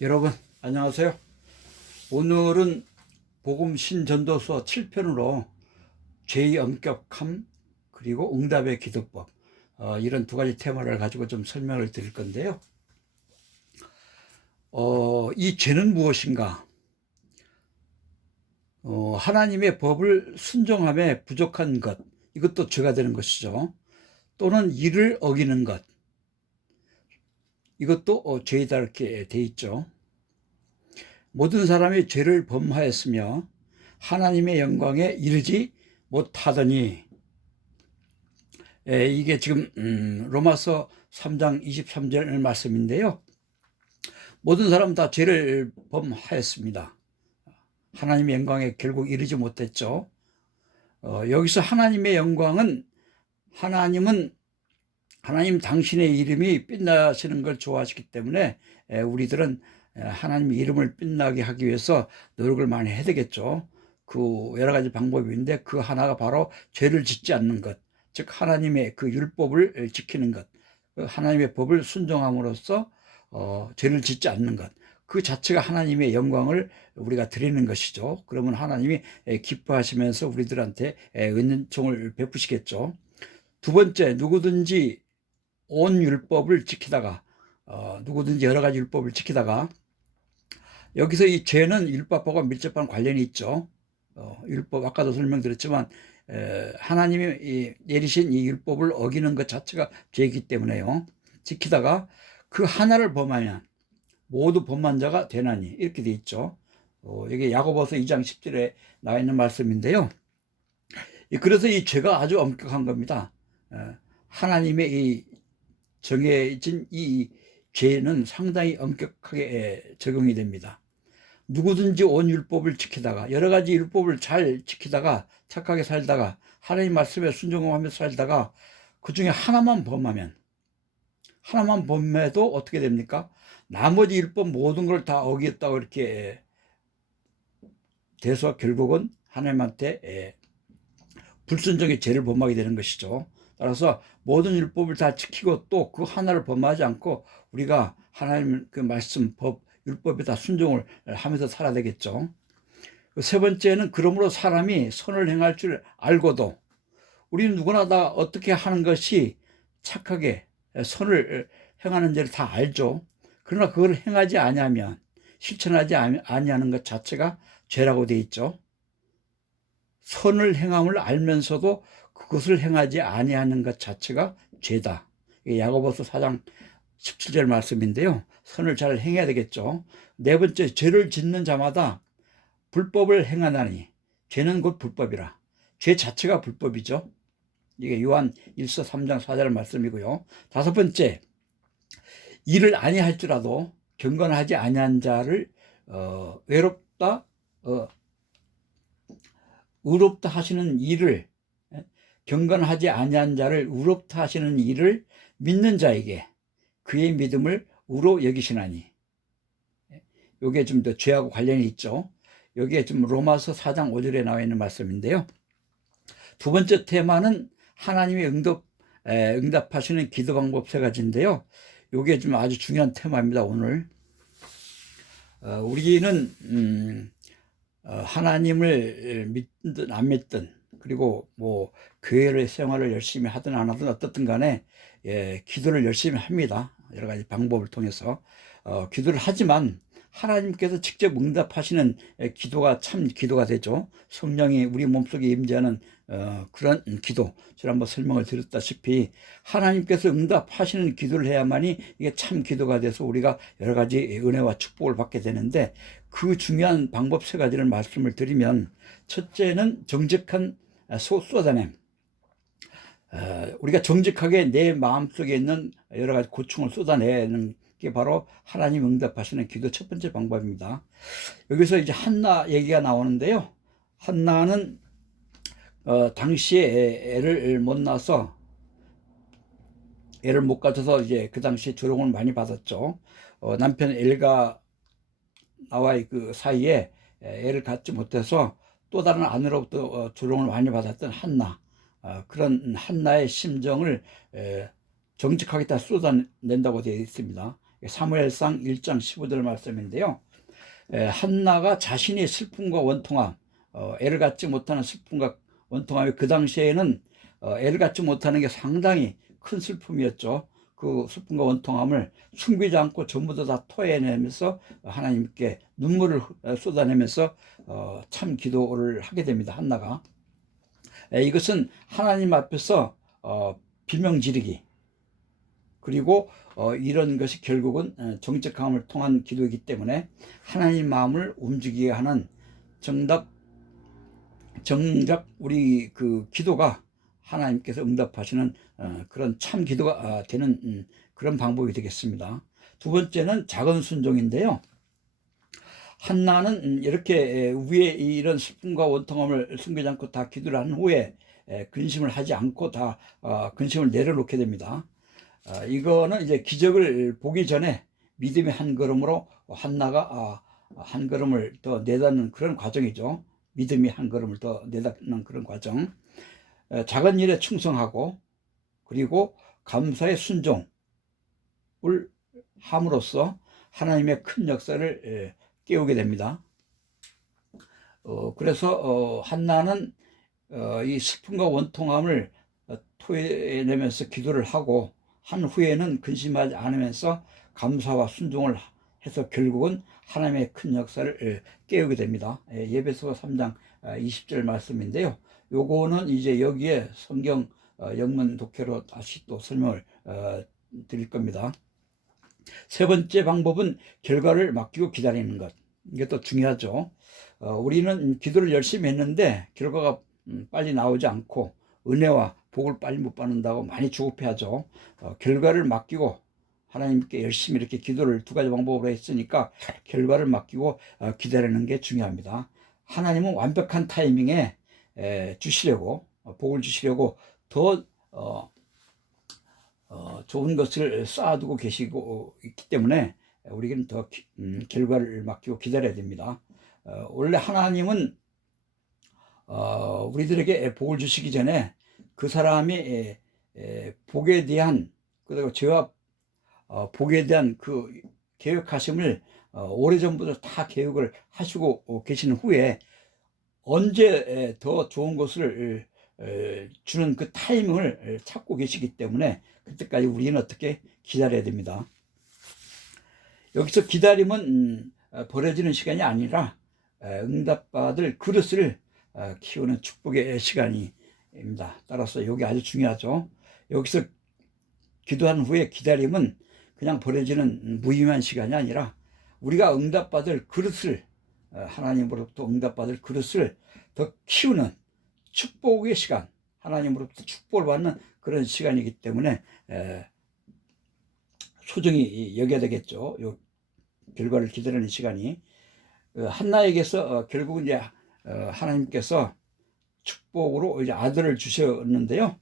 여러분 안녕하세요. 오늘은 복음 신전도서 7편으로 죄의 엄격함 그리고 응답의 기도법 이런 두 가지 테마를 가지고 좀 설명을 드릴 건데요. 이 죄는 무엇인가? 하나님의 법을 순종함에 부족한 것, 이것도 죄가 되는 것이죠. 또는 이를 어기는 것, 이것도 죄이다 이렇게 돼 있죠. 모든 사람이 죄를 범하였으며 하나님의 영광에 이르지 못하더니, 이게 지금 로마서 3장 23절 말씀인데요. 모든 사람 다 죄를 범하였습니다. 하나님의 영광에 결국 이르지 못했죠. 여기서 하나님의 영광은 하나님 당신의 이름이 빛나시는 걸 좋아하시기 때문에 우리들은 하나님의 이름을 빛나게 하기 위해서 노력을 많이 해야 되겠죠. 그 여러 가지 방법이 있는데 그 하나가 바로 죄를 짓지 않는 것, 즉 하나님의 그 율법을 지키는 것, 하나님의 법을 순종함으로써 죄를 짓지 않는 것, 그 자체가 하나님의 영광을 우리가 드리는 것이죠. 그러면 하나님이 기뻐하시면서 우리들한테 은총을 베푸시겠죠. 두 번째, 누구든지 온 율법을 지키다가 누구든지 여러 가지 율법을 지키다가, 여기서 이 죄는 율법하고 밀접한 관련이 있죠. 율법 아까도 설명드렸지만 하나님이 내리신 이 율법을 어기는 것 자체가 죄이기 때문에요. 지키다가 그 하나를 범하면 모두 범한 자가 되나니, 이렇게 돼 있죠. 이게 야고보서 2장 10절에 나와 있는 말씀인데요. 그래서 이 죄가 아주 엄격한 겁니다. 하나님의 이 정해진 이 죄는 상당히 엄격하게 적용이 됩니다. 누구든지 온 율법을 지키다가, 여러 가지 율법을 잘 지키다가, 착하게 살다가, 하나님 말씀에 순종하며 살다가 그 중에 하나만 범해도 어떻게 됩니까? 나머지 율법 모든 걸 다 어겼다고 이렇게 돼서 결국은 하나님한테 불순종의 죄를 범하게 되는 것이죠. 따라서 모든 율법을 다 지키고 또 그 하나를 범하지 않고 우리가 하나님 그 말씀, 법, 율법에 다 순종을 하면서 살아야 되겠죠. 세 번째는, 그러므로 사람이 선을 행할 줄 알고도, 우리는 누구나 다 어떻게 하는 것이 착하게 선을 행하는 지를 다 알죠. 그러나 그걸 행하지 아니하면, 실천하지 아니하는 것 자체가 죄라고 되어 있죠. 선을 행함을 알면서도 그것을 행하지 아니하는 것 자체가 죄다. 이게 야고보서 4장 17절 말씀인데요. 선을 잘 행해야 되겠죠. 네 번째, 죄를 짓는 자마다 불법을 행하나니, 죄는 곧 불법이라. 죄 자체가 불법이죠. 이게 요한 1서 3장 4절 말씀이고요. 다섯 번째, 일을 아니할지라도 경건하지 아니한 자를 의롭다 하시는 일을, 경건하지 아니한 자를 의롭다 하시는 일을 믿는 자에게 그의 믿음을 의로 여기시나니. 이게 좀 더 죄하고 관련이 있죠. 여기에 좀 로마서 4장 5절에 나와 있는 말씀인데요. 두 번째 테마는 하나님의 응답하시는 기도 방법 세 가지인데요. 이게 좀 아주 중요한 테마입니다. 오늘 우리는 하나님을 믿든 안 믿든, 그리고 뭐 교회의 생활을 열심히 하든 안 하든 어떻든 간에 기도를 열심히 합니다. 여러 가지 방법을 통해서 기도를 하지만 하나님께서 직접 응답하시는 기도가 참 기도가 되죠. 성령이 우리 몸속에 임재하는 그런 기도, 제가 한번 설명을 드렸다시피 하나님께서 응답하시는 기도를 해야만이 이게 참 기도가 돼서 우리가 여러 가지 은혜와 축복을 받게 되는데, 그 중요한 방법 세 가지를 말씀을 드리면, 첫째는 정직한 쏟아냄. 우리가 정직하게 내 마음속에 있는 여러 가지 고충을 쏟아내는 게 바로 하나님 응답하시는 기도 첫 번째 방법입니다. 여기서 이제 한나 얘기가 나오는데요. 한나는 당시에 애를 못 낳아서, 애를 못 가져서 이제 그 당시에 조롱을 많이 받았죠. 남편 엘가 나와의 그 사이에 애를 갖지 못해서 또 다른 아내로부터 조롱을 많이 받았던 한나, 그런 한나의 심정을 정직하게 다 쏟아낸다고 되어 있습니다. 사무엘상 1장 15절 말씀인데요. 한나가 자신의 슬픔과 원통함, 애를 갖지 못하는 슬픔과 원통함이 그 당시에는 애를 갖지 못하는 게 상당히 큰 슬픔이었죠. 그 슬픔과 원통함을 숨기지 않고 전부 다 토해내면서 하나님께 눈물을 쏟아내면서 참 기도를 하게 됩니다. 한나가. 이것은 하나님 앞에서 비명 지르기, 그리고 이런 것이 결국은 정직함을 통한 기도이기 때문에 하나님 마음을 움직이게 하는 정작 우리 그 기도가 하나님께서 응답하시는 그런 참 기도가 되는 그런 방법이 되겠습니다. 두 번째는 작은 순종인데요. 한나는 이렇게 위에 이런 슬픔과 원통함을 숨기지 않고 다 기도를 한 후에 근심을 하지 않고 다 근심을 내려놓게 됩니다. 이거는 이제 기적을 보기 전에 믿음의 한 걸음으로 한나가 한 걸음을 더 내닫는 그런 과정이죠. 믿음이 한 걸음을 더 내닫는 그런 과정. 작은 일에 충성하고 그리고 감사의 순종을 함으로써 하나님의 큰 역사를 깨우게 됩니다. 그래서 한나는 이 슬픔과 원통함을 토해내면서 기도를 하고 한 후에는 근심하지 않으면서 감사와 순종을 해서 결국은 하나님의 큰 역사를 깨우게 됩니다. 에베소 3장 20절 말씀인데요. 요거는 이제 여기에 성경 영문 독해로 다시 또 설명을 드릴 겁니다. 세 번째 방법은 결과를 맡기고 기다리는 것. 이게 또 중요하죠. 우리는 기도를 열심히 했는데 결과가 빨리 나오지 않고 은혜와 복을 빨리 못 받는다고 많이 조급해하죠. 결과를 맡기고 하나님께 열심히 이렇게 기도를 두 가지 방법으로 했으니까 결과를 맡기고 기다리는 게 중요합니다. 하나님은 완벽한 타이밍에 주시려고 복을 주시려고 더 좋은 것을 쌓아두고 계시고 있기 때문에 우리는 더 결과를 맡기고 기다려야 됩니다. 원래 하나님은 우리들에게 복을 주시기 전에 그 사람이 복에 대한, 그리고 죄와 복에 대한 그 계획하심을 오래전부터 다 계획을 하시고 계신 후에 언제 더 좋은 것을 주는 그 타이밍을 찾고 계시기 때문에 그때까지 우리는 어떻게 기다려야 됩니다. 여기서 기다림은 버려지는 시간이 아니라 응답받을 그릇을 키우는 축복의 시간입니다. 따라서 여기 아주 중요하죠. 여기서 기도한 후에 기다림은 그냥 버려지는 무의미한 시간이 아니라 우리가 응답받을 그릇을, 하나님으로부터 응답받을 그릇을 더 키우는 축복의 시간, 하나님으로부터 축복을 받는 그런 시간이기 때문에 소중히 여겨야 되겠죠. 요 결과를 기다리는 시간이. 한나에게서 결국은 이제 하나님께서 축복으로 이제 아들을 주셨는데요.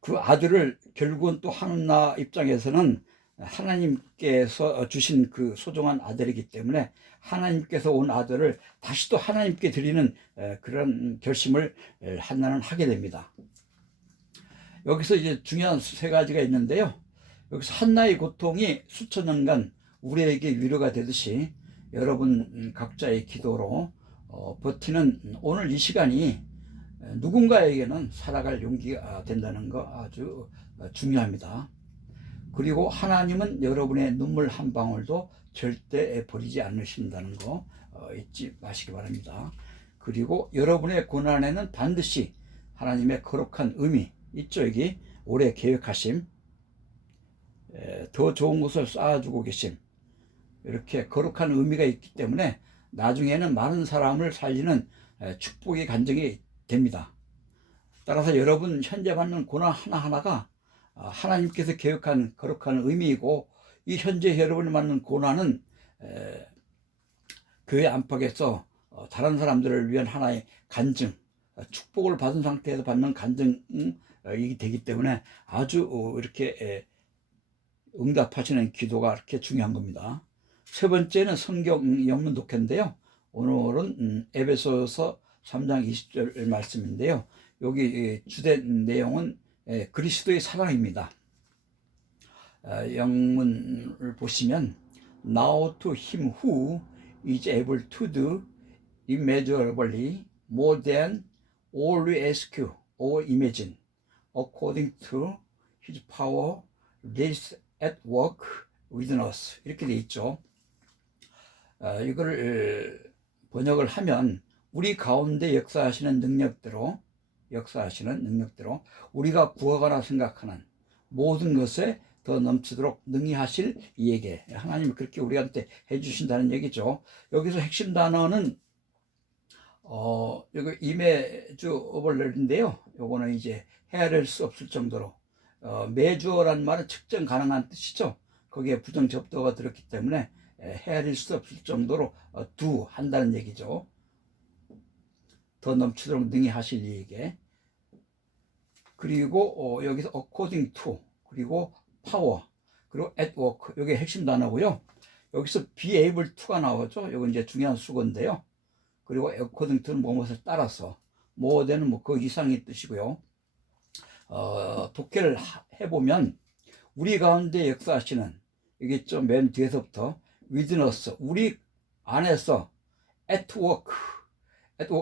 그 아들을 결국은 또 한나 입장에서는 하나님께서 주신 그 소중한 아들이기 때문에 하나님께서 온 아들을 다시 또 하나님께 드리는 그런 결심을 한나는 하게 됩니다. 여기서 이제 중요한 세 가지가 있는데요. 여기서 한나의 고통이 수천 년간 우리에게 위로가 되듯이 여러분 각자의 기도로 버티는 오늘 이 시간이 누군가에게는 살아갈 용기가 된다는 거 아주 중요합니다. 그리고 하나님은 여러분의 눈물 한 방울도 절대 버리지 않으신다는 거 잊지 마시기 바랍니다. 그리고 여러분의 고난에는 반드시 하나님의 거룩한 의미 있죠. 여기 오래 계획하심, 더 좋은 것을 쌓아주고 계심, 이렇게 거룩한 의미가 있기 때문에 나중에는 많은 사람을 살리는 축복의 간증이 됩니다. 따라서 여러분 현재 받는 고난 하나하나가 하나님께서 계획한 거룩한 의미이고, 이 현재 여러분이 받는 고난은 교회 안팎에서 다른 사람들을 위한 하나의 간증, 축복을 받은 상태에서 받는 간증이 되기 때문에 아주 이렇게 응답하시는 기도가 이렇게 중요한 겁니다. 세 번째는 성경 영문 독해인데요. 오늘은 에베소서 3장 20절 말씀인데요. 여기 주된 내용은 그리스도의 사랑입니다. 영문을 보시면 Now to him who is able to do immeasurably more than all we ask or imagine according to his power that is at work within us. 이렇게 돼 있죠. 이걸 번역을 하면 우리 가운데 역사하시는 능력대로 우리가 구하거나 생각하는 모든 것에 더 넘치도록 능히 하실 이에게, 하나님이 그렇게 우리한테 해주신다는 얘기죠. 여기서 핵심 단어는 여기 immeasurable인데요. 요거는 이제 헤아릴 수 없을 정도로, measure란 말은 측정 가능한 뜻이죠. 거기에 부정 접두어가 들었기 때문에 헤아릴 수 없을 정도로 do 한다는 얘기죠. 더 넘치도록 능히 하실 이에게. 그리고 여기서 according to, 그리고 power, 그리고 at work, 이게 핵심 단어고요. 여기서 be able to가 나오죠. 이건 이제 중요한 수거인데요. 그리고 according to는 무엇을 따라서, more than은 뭐 그 이상의 뜻이고요. 독해를 해보면 우리 가운데 역사하시는, 이게 좀 맨 뒤에서부터 within us, 우리 안에서 at work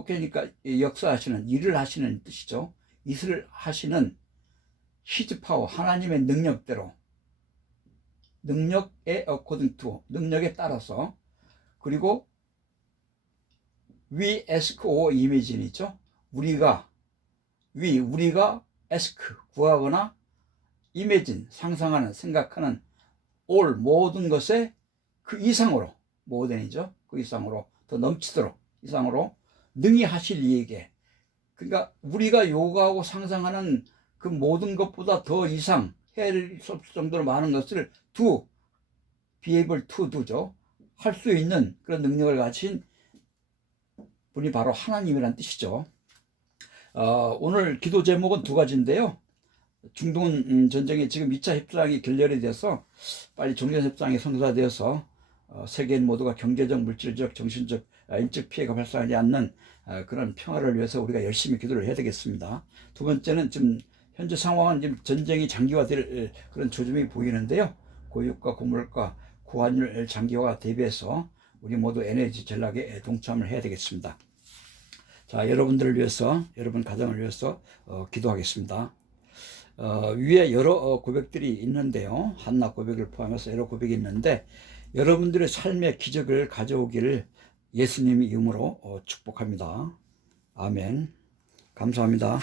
그러니까 역사하시는, 일을 하시는 뜻이죠. 일을 하시는 his power, 하나님의 능력대로, 능력에 according to, 능력에 따라서. 그리고 we ask or imagine이죠. 우리가 ask, 구하거나, imagine, 상상하는, 생각하는, all, 모든 것에 그 이상으로, morethan이죠. 그 이상으로, 더 넘치도록, 이상으로 능히 하실 이에게. 그러니까 우리가 요구하고 상상하는 그 모든 것보다 더 이상, 헤아릴 수 없을 정도로 많은 것을 do, be able to do죠. 할 수 있는 그런 능력을 가진 분이 바로 하나님이란 뜻이죠. 오늘 기도 제목은 두 가지인데요. 중동 전쟁이 지금 2차 협상이 결렬이 돼서 빨리 종전 협상이 성사되어서 세계인 모두가 경제적, 물질적, 정신적, 인적 피해가 발생하지 않는 그런 평화를 위해서 우리가 열심히 기도를 해야 되겠습니다. 두 번째는 지금 현재 상황은 지금 전쟁이 장기화될 그런 조짐이 보이는데요. 고유가, 고물가, 고환율 장기화 대비해서 우리 모두 에너지 전략에 동참을 해야 되겠습니다. 자, 여러분들을 위해서, 여러분 가정을 위해서 기도하겠습니다. 위에 여러 고백들이 있는데요. 한낱 고백을 포함해서 여러 고백이 있는데, 여러분들의 삶의 기적을 가져오기를 예수님의 이름으로 축복합니다. 아멘. 감사합니다.